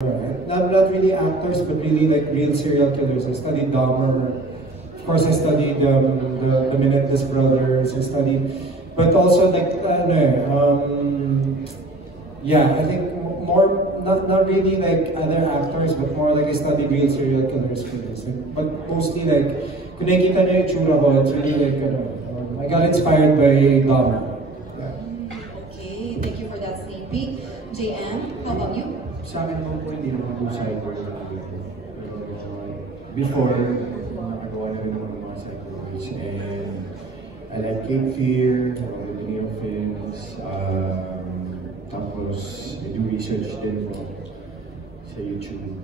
Not really actors, but really like real serial killers. I studied Dahmer. Of course, I studied the Menendez brothers. I studied, but also like yeah, I think more not really like other actors, but more like I studied real serial killers for this. But mostly like kung nakikita niyo yung tsura ko, it's really like I got inspired by Dahmer. Okay, thank you for that sneak peek. JM, how about you? Sa akin po hindi naman po cyber before nagawa na rin ako ng mga cyberboys, and I like Cape Fear, Filipino films, tapos I do research din po sa YouTube.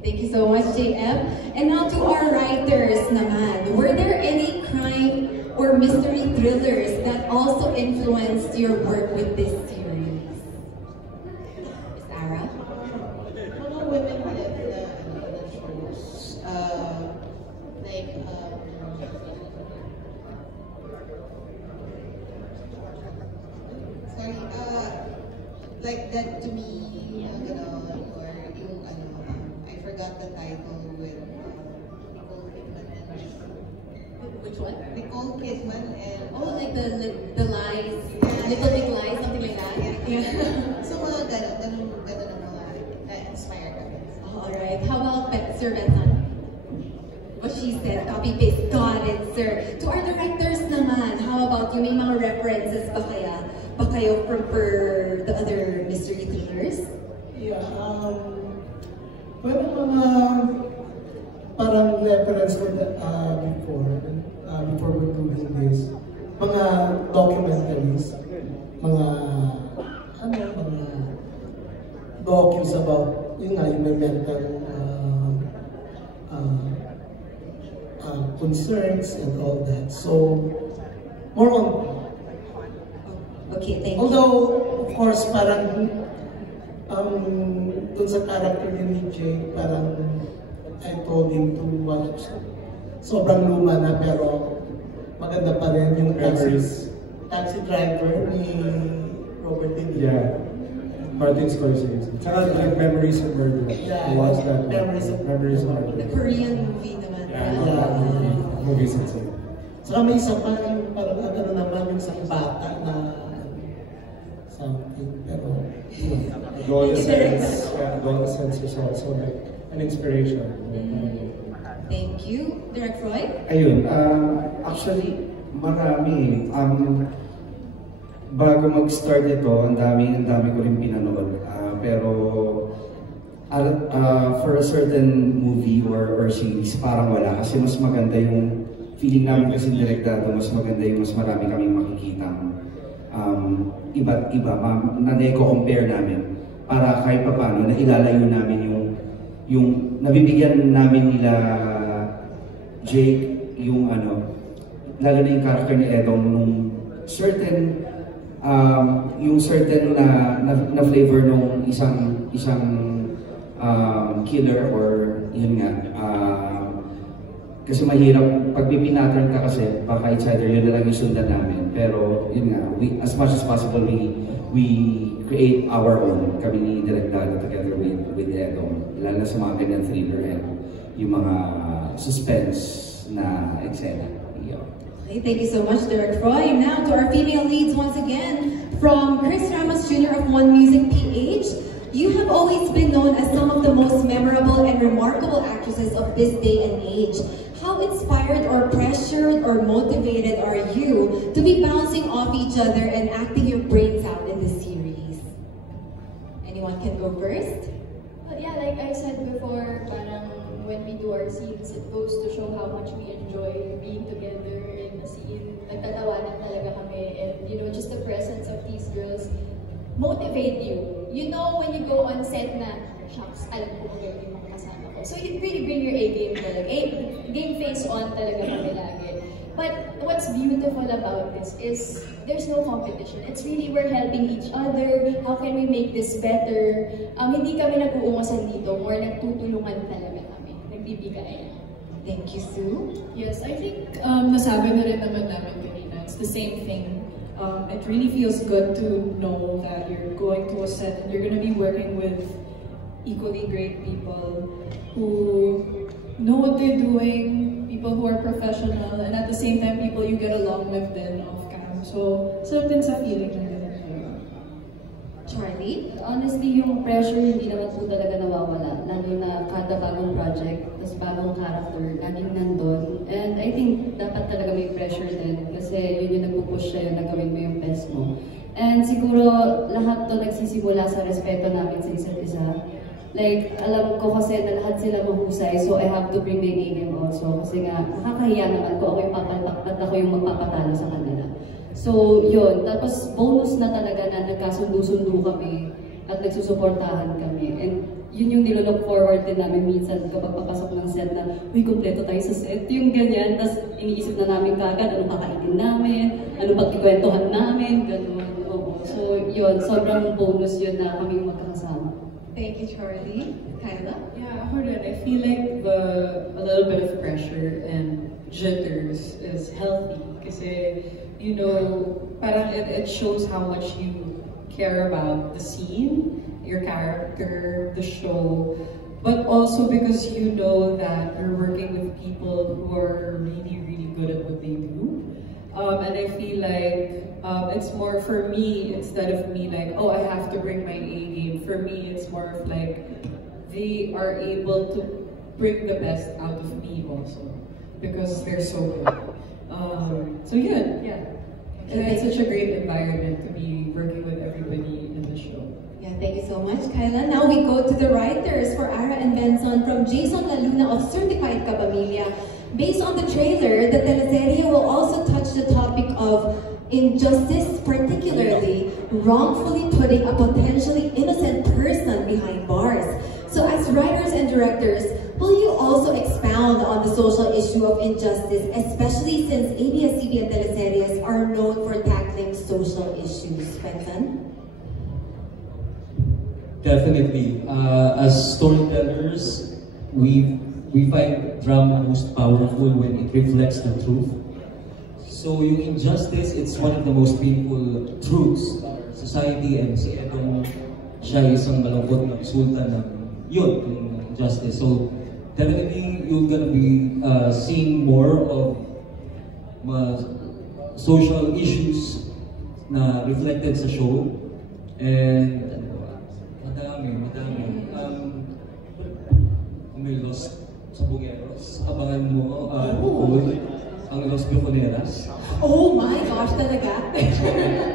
Thank you so much, JM. And now to our writers naman. Were there any crime or mystery thrillers that also influenced your work with this series? Miss Ara? Mga women led na shows. Like Dead to Me, or yung I forgot the title with Nicole Kidman and Which one? Nicole Kidman and like the lies, Little Big Lies, something like that. Yeah. So mga ganun ang mga na-inspire kami. Alright, how about Sir Benson? What she said, copy paste, got it, sir. To our directors naman, how about you? May mga references ba kayo from the other mystery thrillers? Yeah, well, mga parang reference for the, before we're doing this, mga documentaries, mga documents about, yung may mental concerns and all that. So, more on. Okay, thank you. Although, of course, parang dun sa character ni Jake, parang I told him to watch. Sobrang luma na, pero maganda pa rin yung taxi driver ni Robert De Niro. Yeah. Martin Scorsese. Tsaka like Memories of Murder. Yeah, Watch that. Memories of Murder. The Korean movie naman. Yeah. Movies and so. Saka may isa pa, yung parang naman yung isang bata na something, pero Adolescence is also like an inspiration. Thank you. Direct Roy? Ayun, actually, marami. Bago mag-start ito, ang dami ko rin pinanood. Pero for a certain movie or series, parang wala. Kasi mas maganda yung feeling namin kasi direktado, mas maganda yung mas marami kaming makikitang iba't iba, na neko-compare namin. Para kahit pa paano, na ilalayo namin yung nabibigyan namin nila Jake, yung lalo na yung character ni Edong, nung certain na flavor nung isang killer, or yun nga, kasi mahirap pag pipinattern ka, kasi baka it's either yun na lang yung sundan namin, pero yun nga, as much as possible we create our own, kami ni Direk Dado together with Edong, lalo sa mga ganyan thriller and yung mga suspense na eksena. Okay, thank you so much, Direct Roy. Now to our female leads once again, from Chris Ramos Jr. of One Music PH. You have always been known as some of the most memorable and remarkable actresses of this day and age. How inspired or pressured or motivated are you to be bouncing off each other and acting your brains out in this series? Anyone can go first? Well, yeah, like I said before, parang when we do our scenes, it goes to show how much we enjoy being together in the scene. Nagtatawanan talaga kami, and just the presence of these girls motivate you. You know when you go on set na, shucks, alam ko magaling yung mga kasama ko. So you really bring your A-game talaga. Game face on talaga kami lagi. But what's beautiful about this is there's no competition. It's really we're helping each other. How can we make this better? Hindi kami nag-uungasan dito. More nagtutulungan talaga kami. Nagbibigay. Thank you, Sue. Yes, I think nasabi na rin naman namin kanina. It's the same thing. It really feels good to know that you're going to a set and you're going to be working with equally great people who know what they're doing, people who are professional, and at the same time, people you get along with then off cam. So, certain sa feeling na ganun. Charlie? Honestly, yung pressure hindi naman po talaga nawawala. Lalo na kada bagong project, tapos bagong character, laging nandun. And I think dapat talaga may pressure din kasi yun yung nagpupush sa'yo na gawin mo yung best mo. And siguro lahat to nagsisimula sa respeto namin sa isa't isa. Like, alam ko kasi na lahat sila mahusay, so I have to bring my A game also. Kasi nga, nakakahiya naman ko ako yung papalpak at ako yung magpapatalo sa kanila. So, yun. Tapos, bonus na talaga na nagkasundo-sundo kami at nagsusuportahan kami. And yun yung nilook forward din namin minsan kapag papasok ng set na, uy, kompleto tayo sa set. Yung ganyan. Tapos, iniisip na namin kagad, anong kakainin namin, anong pagkikwentuhan namin, gano'n. So, yun. Sobrang bonus yun na kami magkakasama. Thank you, Charlie. Kyla? Yeah, hold on. I feel like a little bit of pressure and jitters is healthy. Kasi, you know, parang it shows how much you care about the scene, your character, the show, but also because you know that you're working with people who are really, really good at what they do. And I feel like it's more for me, instead of me like, oh, I have to bring my A game. For me, it's more of like, they are able to bring the best out of me also, because they're so good. So yeah. And it's such a great environment to be working with everybody in the show. Yeah, thank you so much, Kyla. Now we go to the writers for Ara and Benson from Jason Laluna of Certified Kapamilya. Based on the trailer, the teleserye will also touch the topic of injustice, particularly wrongfully putting a potentially innocent person behind bars. So as writers and directors, will you also expound on the social issue of injustice, especially since ABS-CBN teleseries are known for tackling social issues? Benson? Definitely. As storytellers, we find drama most powerful when it reflects the truth. So yung injustice, it's one of the most painful truths of our society, and si Edong, siya isang malungkot na resulta ng yun, yung injustice. So definitely you're gonna be seeing more of social issues na reflected sa show, and madami. Kung may Los Sabugueros, abangan mo ang Los Biconeras. Oh my gosh, talaga?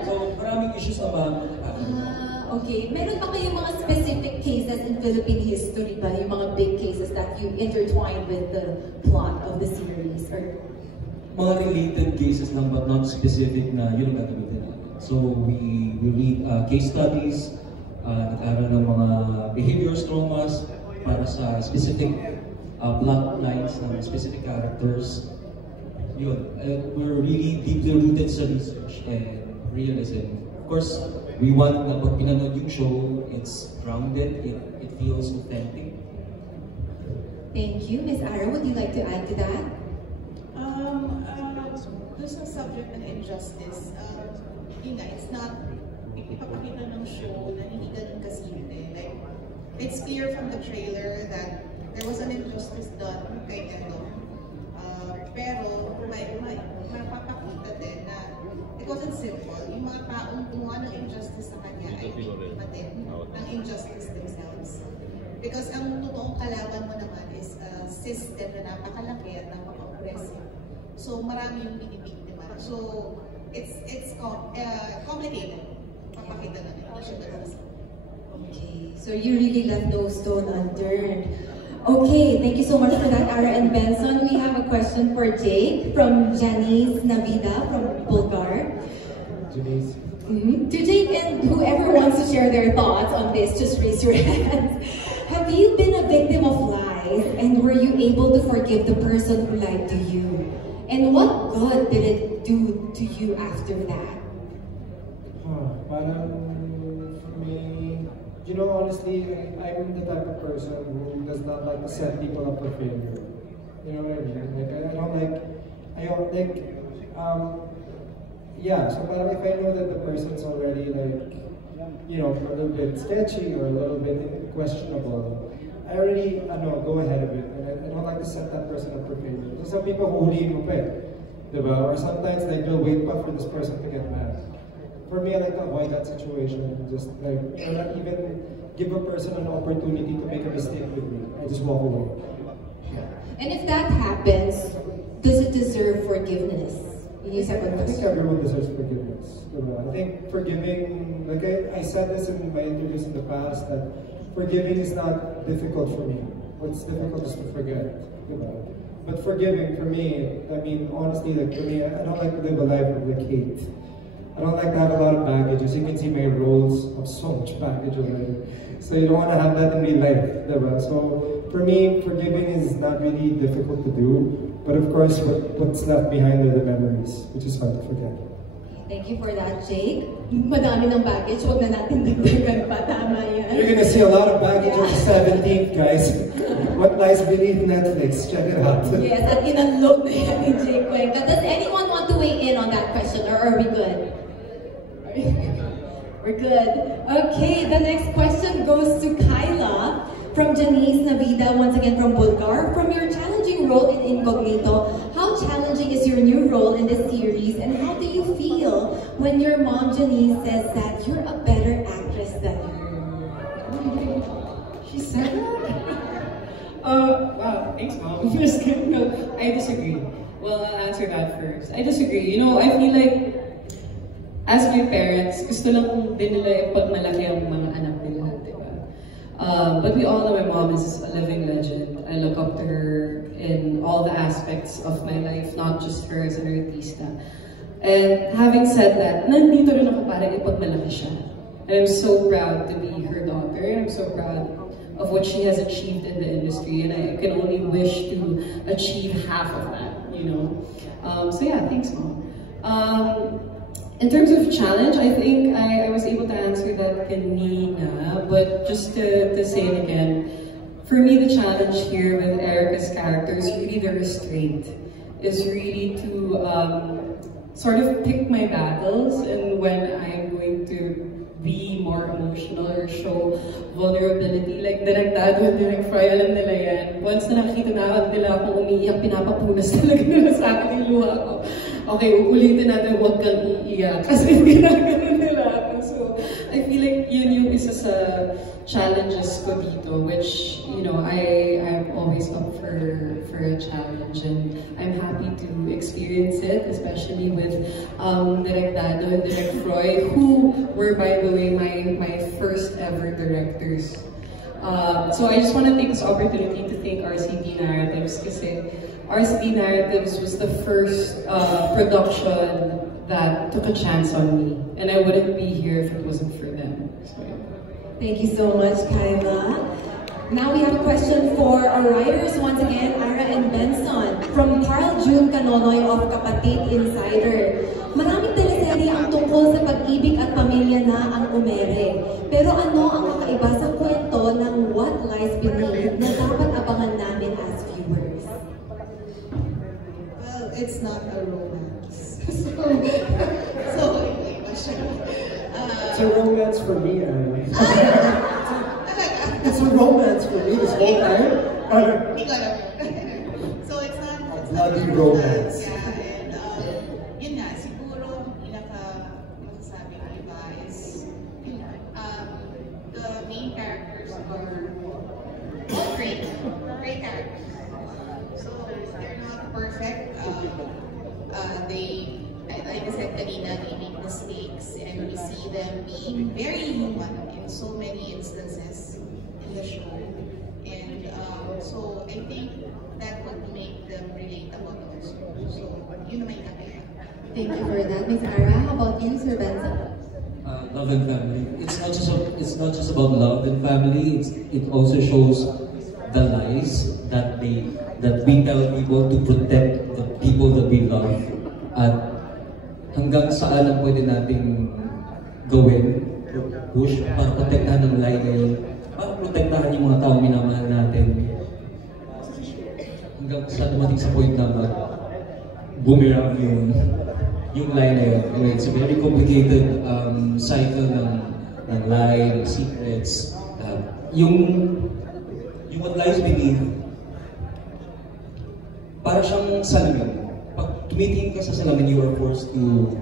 So maraming issues naman. Okay, meron ba kayong mga specific cases in Philippine history ba? Yung mga big cases that you intertwine with the plot of the series? Or Mga related cases lang, but not specific na yun ang gagamitin natin. So we read case studies, nag-aaral ng mga behaviors, traumas, para sa specific plot lines ng specific characters. Yun, we're really deeply rooted sa research and realism. Of course, we want na pag pinanood yung show, it's grounded, it feels authentic. thank you. Miss Ara, would you like to add to that? Doon sa subject ng injustice, yun nga, it's not, ipapakita ng show na hindi ganun kasimple. Like, it's clear from the trailer that there was an injustice done kay Edong. Pero may mapapakita din na it wasn't simple. Yung mga taong gumawa ng injustice sa kanya ay biktima din ng injustice themselves. Because ang totoong kalaban mo naman is a system na napakalaki at napaka-oppressive. So marami yung binibiktima. So it's complicated. Papakita na nila siya talaga. Okay, so you really left no stone unturned. Okay, thank you so much for that, Ara and Benson. We have a question for Jake from Janice Navida from Bulgar. Janice. To Jake and whoever wants to share their thoughts on this, just raise your hands. Have you been a victim of lies, and were you able to forgive the person who lied to you? And what good did it do to you after that? Parang for me, you know, honestly, I'm the type of person who does not like to set people up for failure. You know what I mean? Like, I don't like, yeah, so parang if I know that the person's already like, you know, a little bit sketchy or a little bit questionable, I already, go ahead of it. And I don't like to set that person up for failure. So some people huhulihin mo pa eh, diba? Or sometimes like they'll wait pa for this person to get mad. For me, I like to avoid that situation and just like, not even give a person an opportunity to make a mistake with me. I just walk away. And if that happens, does it deserve forgiveness? I think everyone deserves forgiveness. I think forgiving, like I said this in my interviews in the past, that forgiving is not difficult for me. What's difficult is to forget. But forgiving, for me, I mean, honestly, like for me, I don't like to live a life of like hate. I don't like to have a lot of baggage. As you can see, my roles have so much baggage already. So you don't want to have that in real life. So for me, forgiving is not really difficult to do. But of course, what's left behind are the memories, which is hard to forget. Thank you for that, Jake. Madami ng baggage, huwag na natin dagdagan pa. Tama yan. You're gonna see a lot of baggage on the 17th, guys. What lies beneath Netflix? Check it out. Yes, at inunload na yan ni Jake Cuenca. Does anyone want to weigh in on that question, or are we good? We're good. Okay, the next question goes to Kyla from Janice Navida, once again from Bulgar. From your challenging role in Incognito, how challenging is your new role in this series, and how do you feel when your mom Janice says that you're a better actress than her? She said that? Wow, thanks mom. Just kidding. No, I disagree. Well, I'll answer that first. I disagree. You know, I feel like as my parents, gusto lang din nila ipagmalaki ang mga anak nila, diba? But we all know my mom is a living legend. I look up to her in all the aspects of my life, not just her as an artista. And having said that, nandito rin ako para ipagmalaki siya. And I'm so proud to be her daughter. I'm so proud of what she has achieved in the industry, and I can only wish to achieve half of that, you know? So yeah, thanks mom. In terms of challenge, I think I was able to answer that kanina, but just to say it again, for me the challenge here with Erica's character is really the restraint, is really to sort of pick my battles and when I'm going to be more emotional or show vulnerability. Like Direktado, Direk Froy, alam nila yan. Once na nakita na nila akong umiiyak, pinapapunas talaga nila sa akin yung luha ko. Okay, ulitin natin, huwag kang iiyak. Kasi ginagano nila ako. So, I feel like yun yung isa sa challenges ko dito, which, you know, I'm always up for a challenge, and I'm happy to experience it, especially with Direk Dado and Direk Froy, who were, by the way, my first ever directors. So I just want to take this opportunity to thank RCD Narratives, kasi RCD Narratives was the first production that took a chance on me, and I wouldn't be here if it wasn't for them. So, yeah. Thank you so much, Kyla. Now we have a question for our writers, once again, Ara and Benson, from Carl June Canonoy of Kapatid Insider. Maraming teleserye ang tungkol sa pag-ibig at pamilya na ang umere. Pero ano ang kakaiba sa kwento ng What Lies Beneath na dapat abangan namin as viewers? Well, it's not a romance. It's a romance for me, It's a romance for me this whole time. So it's not a bloody romance. Yeah, and yun nga, siguro masasabi ko iba is the main characters are all great characters. So they're not perfect. Like I said kanina, they make mistakes, and we see them being very human in so many instances in the show. And so I think that would make them relatable also. So yun naman yung kaya. Thank you for that, Ms. Ara. How about you, Sir Benson? Love and family. It's not just about love and family. It also shows the lies that we tell people to protect the people that we love. At hanggang saan ang pwede nating gawin, push, para protektahan ng lie na yun, para protektahan yung mga tao minamahal natin. Hanggang saan dumating sa point na bumirang yung line na yun. It's a very complicated cycle ng lie, ng secrets. Yung what lies beneath, para siyang salamin. Pag tumitingin ka sa salamin, you are forced to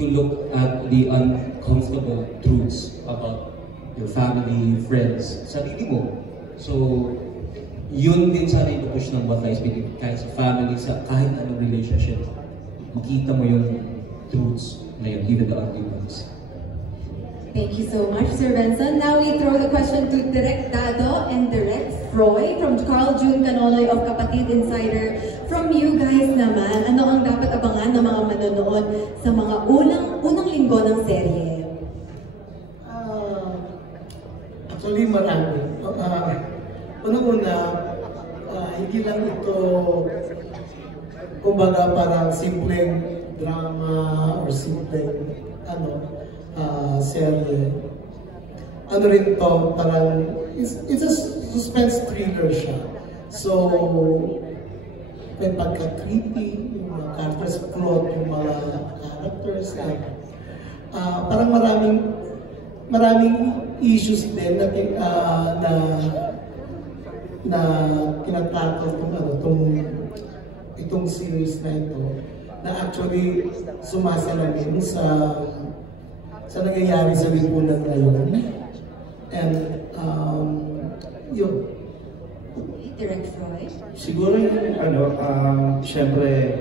look at the uncomfortable truths about your family, friends, sarili mo. So, yun din sana yung push ng what lies beneath. Kahit sa family, sa kahit anong relationship, makita mo yung truths na yun, even the ugly ones. Thank you so much, Sir Benson. Now we throw the question to Direk Dado and Direk Froy from Carl June Canonoy of Kapatid Insider. From you guys naman, ano ang dapat abangan ng mga manonood sa mga unang linggo ng serye? Actually, marami. Unang-una, hindi lang ito, kumbaga parang simpleng drama or simpleng serye. Ano rin to, parang it's a suspense thriller siya. So, may pagka-creepy, yung mga characters plot, yung mga characters. Parang maraming issues din na kinatackle itong series na ito, na actually sumasalamin sa nangyayari sa lipunan ngayon. And yun. Direct Froy? Siguro yung syempre,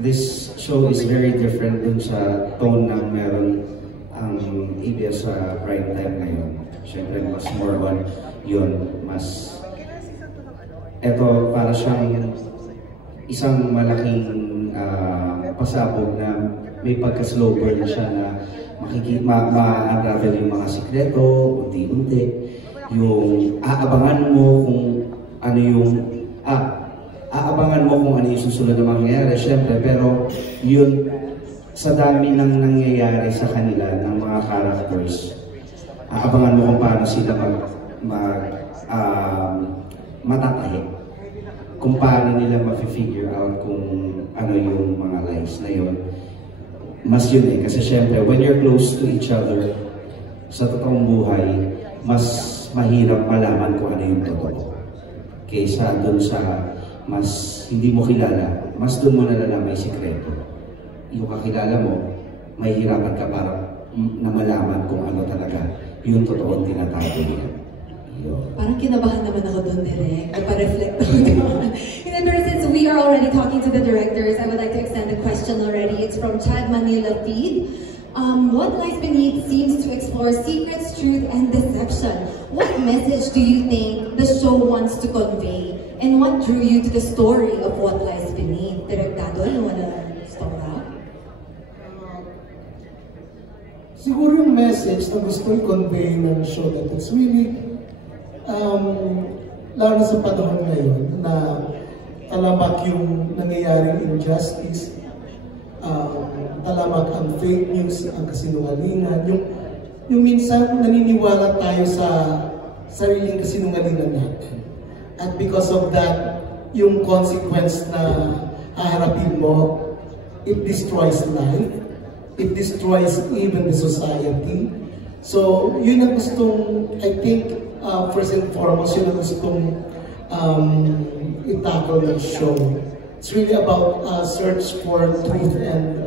this show is very different dun sa tone na meron ang ABS sa prime time ngayon. Syempre, mas more on yun, mas eto para siyang isang malaking pasabog na may pagka-slow burn siya na ma-unravel yung mga sikreto, unti-unti. Yung aabangan mo kung ano yung susunod na mangyayari, syempre, pero yun sa dami ng nangyayari sa kanila ng mga characters, aabangan mo kung paano sila matatahi, kung paano nila ma-figure out kung ano yung mga lies na yun. Mas yun kasi syempre, when you're close to each other sa totoong buhay, mas mahirap malaman kung ano yung totoo. Kaysa dun sa mas hindi mo kilala, mas dun mo nalalaman may sikreto. Yung kakilala mo, mahihirapan ka para na malaman kung ano talaga yung totoong tinatago niya. Parang kinabahan naman ako doon, Direk. Nagpa-reflect ako doon. Since we are already talking to the directors, I would like to extend the question already. It's from Chad Manila Feed. What Lies Beneath seems to explore secrets, truth, and deception. What message do you think the show wants to convey? And what drew you to the story of What Lies Beneath? Direk Dado, you wanna start out? Siguro yung message na gusto i-convey ng show that it's really lalo sa panahon ngayon na talamak yung nangyayaring injustice, talamak ang fake news, ang kasinungalingan, yung minsan naniniwala tayo sa sariling kasinungalingan natin. At because of that, yung consequence na haharapin mo, it destroys life, it destroys even the society. So, yun ang gustong, I think, first and foremost, yun ang gustong itackle ng show. It's really about search for truth and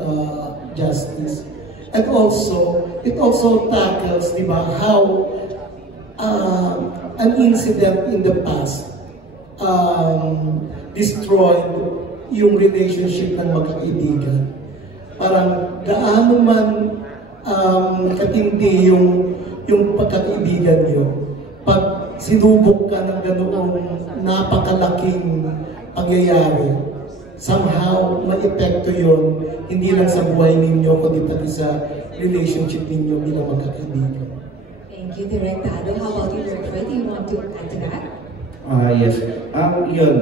justice. And also, it also tackles, di ba, how an incident in the past destroyed yung relationship ng magkakaibigan. Parang gaano man katindi yung pagkakaibigan nyo, pag sinubok ka ng ganoong napakalaking pangyayari, somehow ma-epekto yun, hindi lang sa buhay ninyo, kundi pati sa relationship ninyo bilang magkakaibigan. Thank you, Direk Dado. How about you, Direk Froy? Do you want to add to that? Yes. Yun.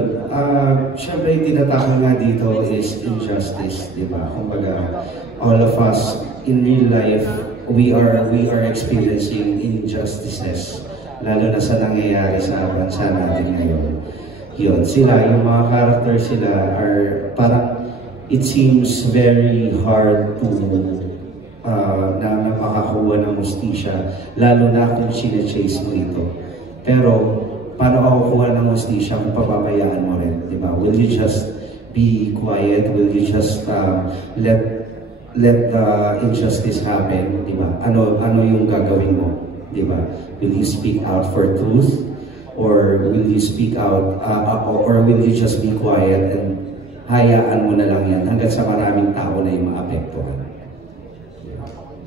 Siyempre, tinatawag nga dito is injustice, di ba? Kumbaga, all of us in real life, we are experiencing injustices, lalo na sa nangyayari sa bansa natin ngayon. Yun, sila, yung mga characters sila are parang it seems very hard to na makakuha ng hustisya, lalo na kung sinachase mo ito. Pero, paano makukuha ng hustisya kung pababayaan mo rin, di ba? Will you just be quiet? Will you just let the injustice happen, di ba? Ano yung gagawin mo, di ba? Will you speak out for truth? Or will you speak out, or will you just be quiet and hayaan mo na lang yan hanggang sa maraming tao na yung maapektuhan?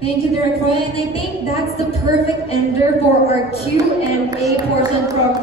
Thank you, Derek Roy, and I think that's the perfect ender for our Q&A portion from